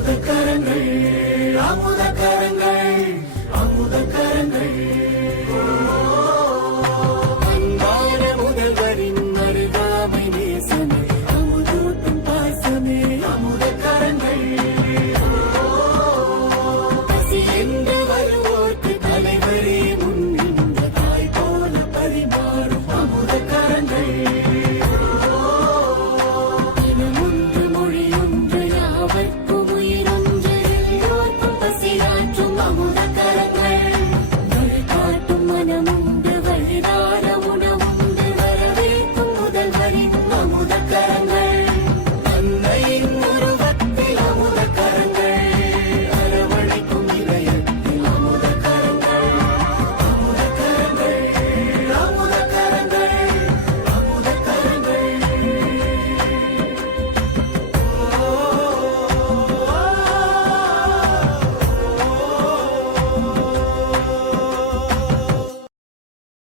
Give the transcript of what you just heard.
the car.